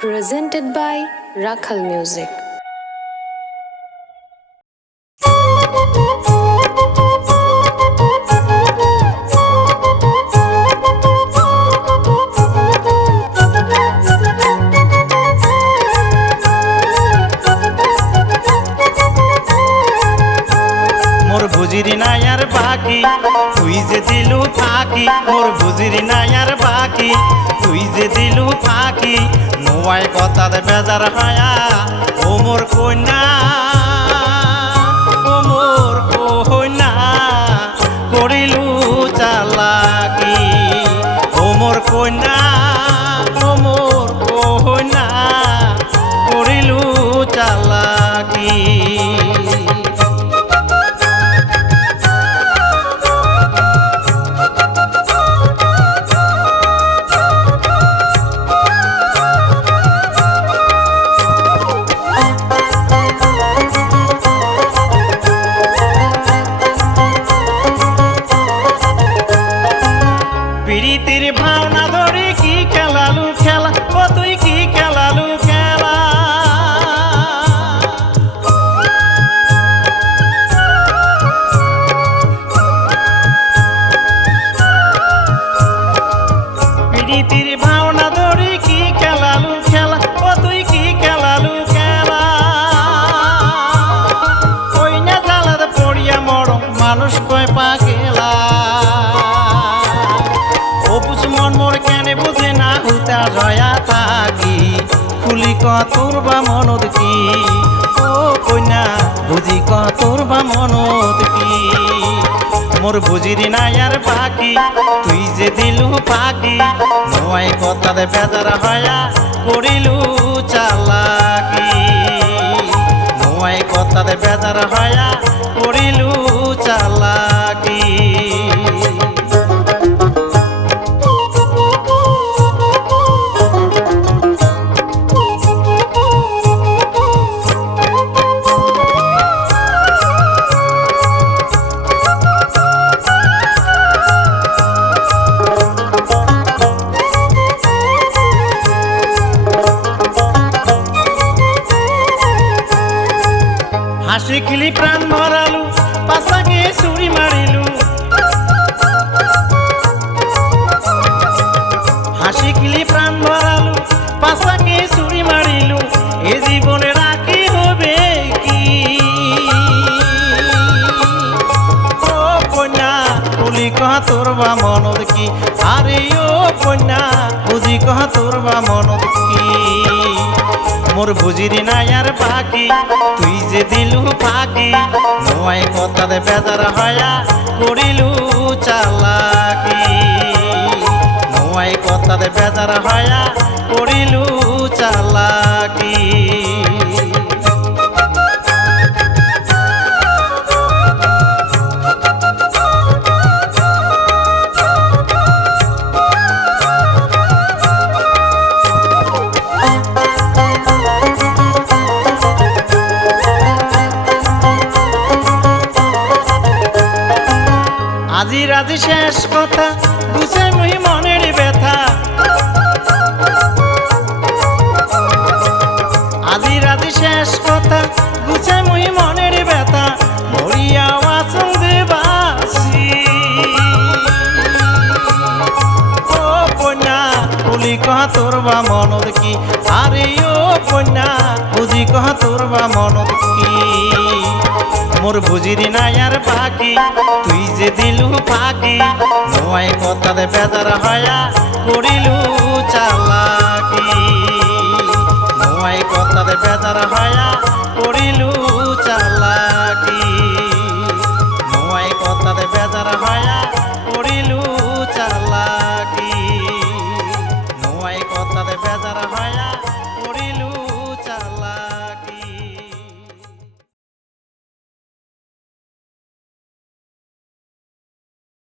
Presented by Rakhal Music. मोर बुझिरी ना यार बाकी तुई जे दिलु फाकी मोर बुझिरी ना यार बाकी तुई जे दिलु फाकी নোয়াই কথাতে বেজার হায়া ও মোর কন্যা ও মোর কন্যা করিলু চালাকি ও মোর কন্যা ও মোর কন্যা করিলু চালাকি প্রীতির ভাওনা ধরে কি খেলালু খেলা ও তুই কি খেলালু খেলা প্রীতির ভাওনা ধরে কি খেলালু খেলা ও তুই কি খেলালু খেলা ওই না জ্বালাতে পড়িয়া মরম মানুষ কয় পাগেলা মন মোর কেনে বুঝে না হুতা জয়া থাকি খুলি কতর বা মনত কি ও কন্যা বুঝি কতর বা মনত কি মোর বুঝিরি না আর বাকি তুই যে দিলু পাকি নোয়াই কথাতে বেজার হয়া করিলু চালাকি নোয়াই কথাতে বেজার হয়া করিলু চালাকি হাসি খিলি প্রাণ ভরালু পাশাকে ছুরি মারিলু হাসি খিলি প্রাণ ভরালু পাশাকে ছুরি মারিলু এ জীবনে রাখি হবে কি ও কন্যা বলি কহ তোর বা মনত কি আরে ও কন্যা বুঝি কহ তোর বা মনত কি মোর বুঝিরি না আর বাকি তুই যে দিলু ফাঁকি নোয়াই কথাতে বেজার হয়া করিলু চালাকি নোয়াই কথাতে বেজার হয়া করিলু চালাকি আজি রাজি শেষ কথা বুঝে মুই মনের ব্যথা আজি রাজি শেষ কথা বুঝে মুই মনের ব্যথা মরিয়া আচল দেবাসি ও কন্যা বলি কহ তোর বা মনত কি আরে ও কন্যা বুঝি কহ তোর বা মনত কি মোর বুঝিরি না আর বাকি তুই যে দিলু ফাঁকি নোয়াই কথাতে বেজার হয়া করিলু চালাকি নোয়াই কথাতে বেজার হয়া